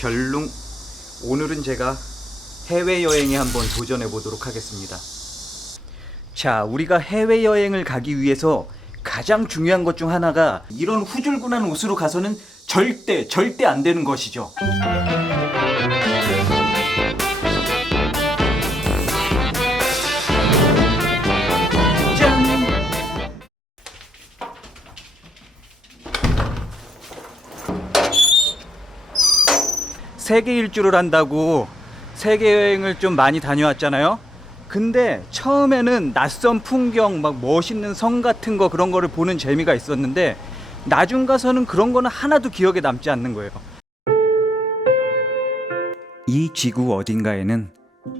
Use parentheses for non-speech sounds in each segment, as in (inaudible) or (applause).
별룽 오늘은 제가 해외여행에 한번 도전해 보도록 하겠습니다. 자, 우리가 해외여행을 가기 위해서 가장 중요한 것 중 하나가 이런 후줄근한 옷으로 가서는 절대 절대 안 되는 것이죠. 세계 일주를 한다고 세계 여행을 좀 많이 다녀왔잖아요. 근데 처음에는 낯선 풍경, 막 멋있는 성 같은 거 그런 거를 보는 재미가 있었는데 나중 가서는 그런 거는 하나도 기억에 남지 않는 거예요. 이 지구 어딘가에는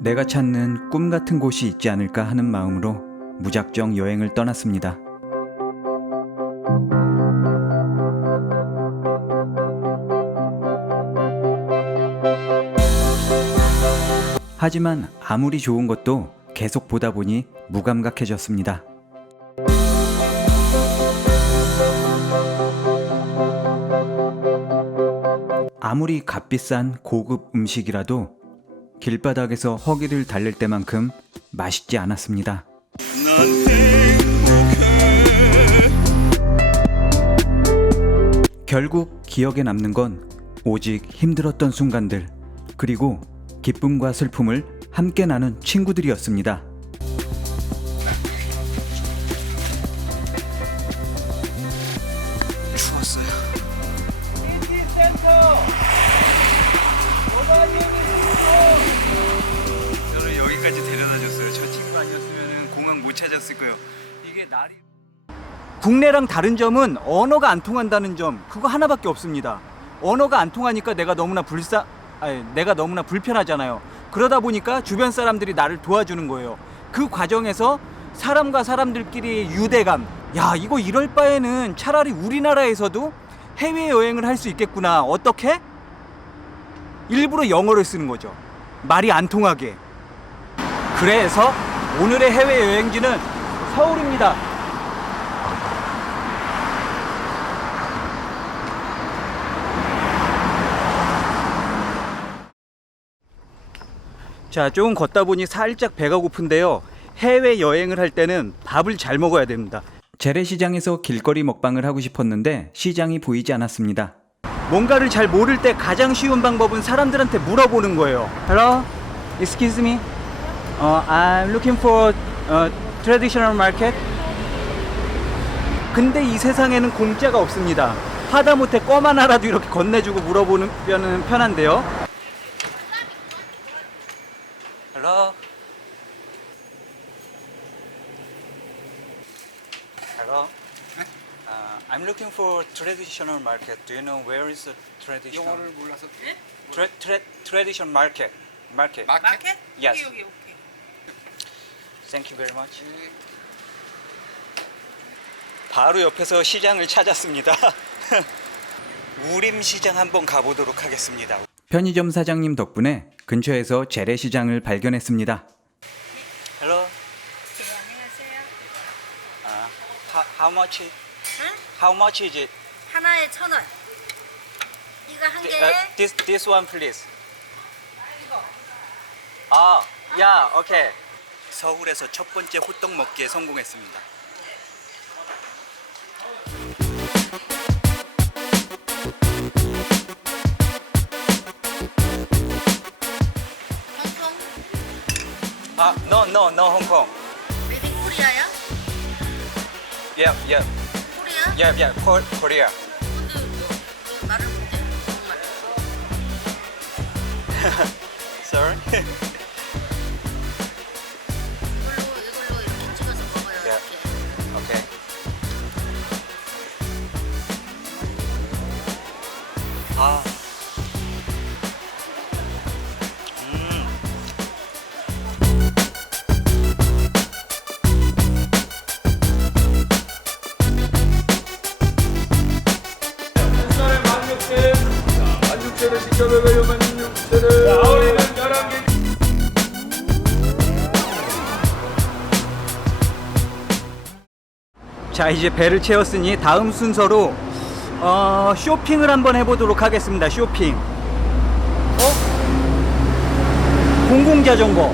내가 찾는 꿈 같은 곳이 있지 않을까 하는 마음으로 무작정 여행을 떠났습니다. 하지만 아무리 좋은 것도 계속 보다 보니 무감각해졌습니다. 아무리 값비싼 고급 음식이라도 길바닥에서 허기를 달랠 때만큼 맛있지 않았습니다. 결국 기억에 남는 건 오직 힘들었던 순간들 그리고 기쁨과 슬픔을 함께 나눈 친구들이었습니다. 추웠어요. 저를 여기까지 데려다 줬어요. 저 친구 아니었으면 공항 못 찾았을 거예요. 이게 날이 국내랑 다른 점은 언어가 안 통한다는 점 그거 하나밖에 없습니다. 언어가 안 통하니까 내가 너무나 불사 아니, 내가 너무나 불편하잖아요. 그러다 보니까 주변 사람들이 나를 도와주는 거예요. 그 과정에서 사람과 사람들끼리 유대감. 야, 이거 이럴 바에는 차라리 우리나라에서도 해외 여행을 할 수 있겠구나. 어떻게? 일부러 영어를 쓰는 거죠. 말이 안 통하게. 그래서 오늘의 해외 여행지는 서울입니다. 자, 조금 걷다 보니 살짝 배가 고픈데요. 해외 여행을 할 때는 밥을 잘 먹어야 됩니다. 재래시장에서 길거리 먹방을 하고 싶었는데 시장이 보이지 않았습니다. 뭔가를 잘 모를 때 가장 쉬운 방법은 사람들한테 물어보는 거예요. Hello, excuse me. Uh, I'm looking for uh, traditional market. 근데 이 세상에는 공짜가 없습니다. 하다못해 껌 하나라도 이렇게 건네주고 물어보는 편은 편한데요. Hello. Hello. Uh, I'm looking for traditional market. Do you know where is the traditional? 영어를 몰라서 Tra- tra- traditional market. Market. 마켓? 마켓? Yes. 여기 여기 오케이. Thank you very much. 바로 옆에서 시장을 찾았습니다. 우림시장 한번 가보도록 하겠습니다. 편의점 사장님 덕분에 근처에서 재래시장을 발견했습니다. Hello. 네, 안녕하세요. Uh, how, how much? 응? How much is it? 하나에 천 원. 이거 한 개에 Uh, this this one please. 이거. 아, 야, 오케이. 서울에서 첫 번째 호떡 먹기에 성공했습니다. 홍콩 아, no, no, no, 홍콩. 메디 코리아야? Yeah, yeah? yeah, yeah, Ko- Korea. 근데 너, 너 말을 못해. 정말. (laughs) Sorry. (laughs) 만 육천을 시켜먹어요 만 육천을 아우리는 열한 개 자 이제 배를 채웠으니 다음 순서로 어, 쇼핑을 한번 해보도록 하겠습니다 쇼핑 어? 공공자전거.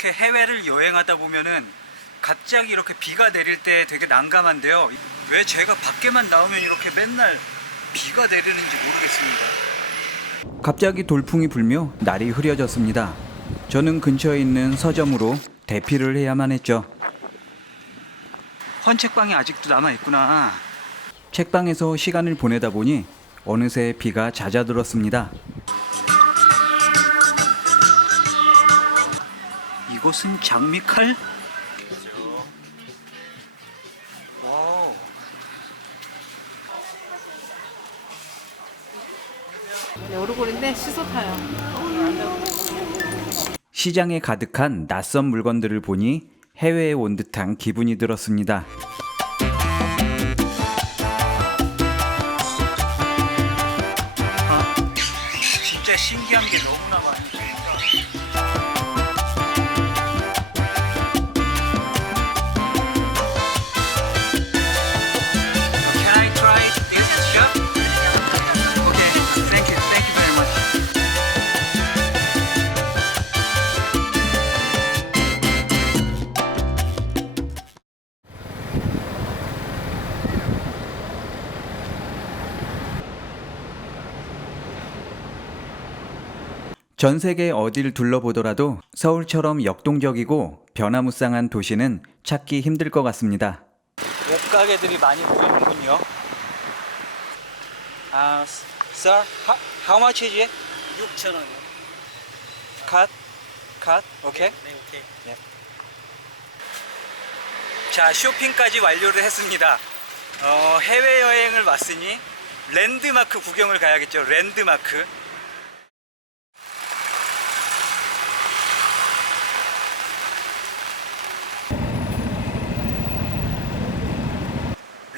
이렇게 해외를 여행하다 보면은 갑자기 이렇게 비가 내릴 때 되게 난감한데요. 왜 제가 밖에만 나오면 이렇게 맨날 비가 내리는지 모르겠습니다. 갑자기 돌풍이 불며 날이 흐려졌습니다. 저는 근처에 있는 서점으로 대피를 해야만 했죠. 헌책방이 아직도 남아 있구나. 책방에서 시간을 보내다 보니 어느새 비가 잦아들었습니다. 이곳은 장미칼? 와우. 네, 오르골인데 시소 타요. 시장에 가득한 낯선 물건들을 보니 해외에 온 듯한 기분이 들었습니다. 전 세계 어딜 둘러보더라도 서울처럼 역동적이고 변화무쌍한 도시는 찾기 힘들 것 같습니다. 옷가게들이 많이 보이는군요. 아, sir, how, how much is it? 6천 원이요. Cut, cut, okay. 네, 오케이. 자 쇼핑까지 완료를 했습니다. 어, 해외 여행을 왔으니 랜드마크 구경을 가야겠죠. 랜드마크.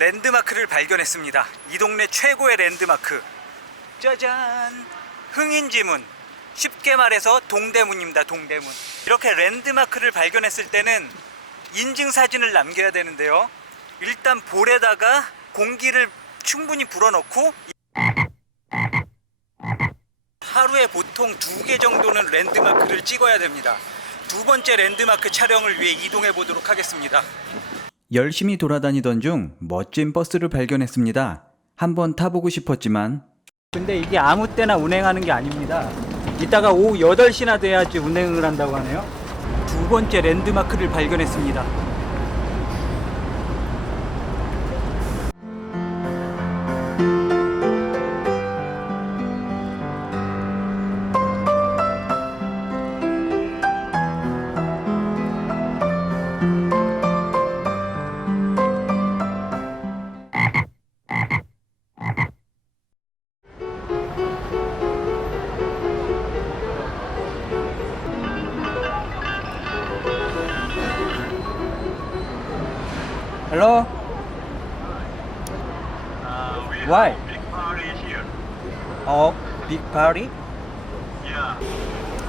랜드마크를 발견했습니다. 이 동네 최고의 랜드마크. 짜잔! 흥인지문. 쉽게 말해서 동대문입니다. 동대문. 이렇게 랜드마크를 발견했을 때는 인증 사진을 남겨야 되는데요. 일단 볼에다가 공기를 충분히 불어넣고 하루에 보통 두 개 정도는 랜드마크를 찍어야 됩니다. 두 번째 랜드마크 촬영을 위해 이동해 보도록 하겠습니다. 열심히 돌아다니던 중 멋진 버스를 발견했습니다. 한번 타보고 싶었지만 근데 이게 아무 때나 운행하는 게 아닙니다. 이따가 오후 8시나 돼야지 운행을 한다고 하네요. 두 번째 랜드마크를 발견했습니다. Hello? Why? 어, 빅 파티?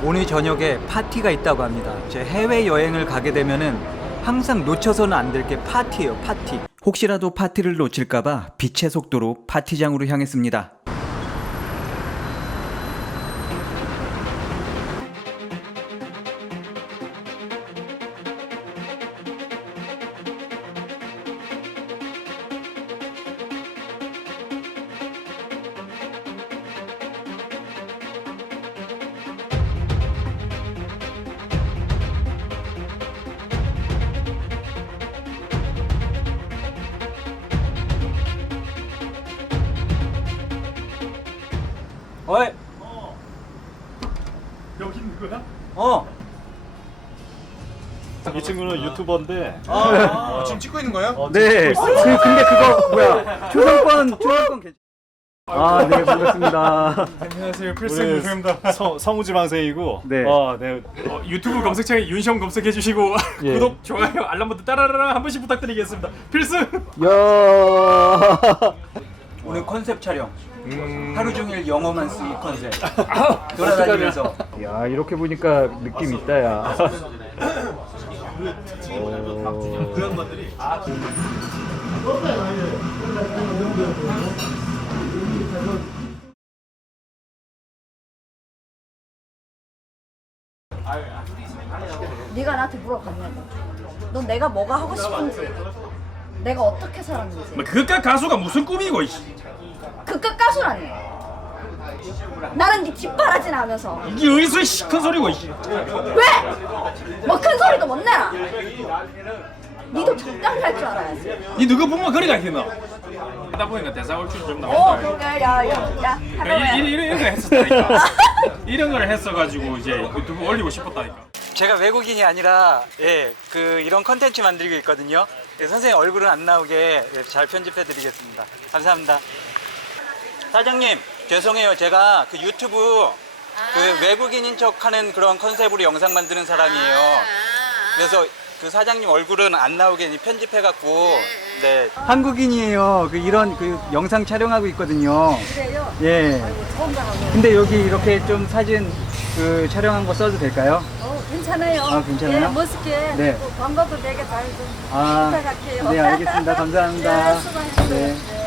오늘 저녁에 파티가 있다고 합니다. 제 해외 여행을 가게 되면은 항상 놓쳐서는 안 될 게 파티예요, 파티. 혹시라도 파티를 놓칠까봐 빛의 속도로 파티장으로 향했습니다. 유튜버인데 지금 찍고 있는 거예요? 어, 네. 그 근데 그거 뭐야? 초상권 초상권 괜찮. 아, 네, 반갑습니다. 안녕하세요 필승 유입니다 성우지 방송이고 네. 어, 네. 어, 유튜브 검색창에 윤시영 검색해 주시고 예. 구독 좋아요 알람 버튼 따라라라 한 번씩 부탁드리겠습니다 필승 야 (laughs) 오늘 컨셉 촬영. 하루 종일 영어만 쓰기 컨셉. 돌아다니면서. 야 이렇게 보니까 느낌 있다 야. (laughs) 그런 것들이. 네가 나한테 물어봤냐고. 넌 내가 뭐가 하고 싶은지, 내가 어떻게 살았는지. 뭐 그깟 가수가 무슨 꿈이고 그깟 가수라니. 나는 네 뒷바라진 하면서 이게 어디서 씨, 큰 소리고 왜? 뭐 큰 소리도 못 내라. 니도 적당히 할 줄 알아야지. 니 누구 보면 그리가 있나 하다 보니까 대사 올줄 좀 오, 나온다 그러게, 야, 야, 야, 그러니까 이- 이- 이런, 이런 거 했었다니까 (laughs) 이런 걸 했어가지고 이제 유튜브 올리고 싶었다니까 제가 외국인이 아니라 예, 그 이런 컨텐츠 만들고 있거든요. 예, 선생님 얼굴은 안 나오게 예, 잘 편집해 드리겠습니다. 감사합니다. 사장님, 죄송해요. 제가 그 유튜브 그 외국인인 척하는 그런 컨셉으로 영상 만드는 사람이에요. 그래서 그 사장님 얼굴은 안 나오게 편집해 갖고 네. 한국인이에요. 그 이런 그 영상 촬영하고 있거든요. 그래요. 예. 처음. 근데 여기 이렇게 좀 사진 그 촬영한 거 써도 될까요? 어, 괜찮아요. 아, 괜찮아요? 예, 멋있게 네. 또 광고도 되게 잘좀 아, 부탁할게요. 네, 알겠습니다. 감사합니다. 네, (laughs) 수고하셨어요. 네. 네.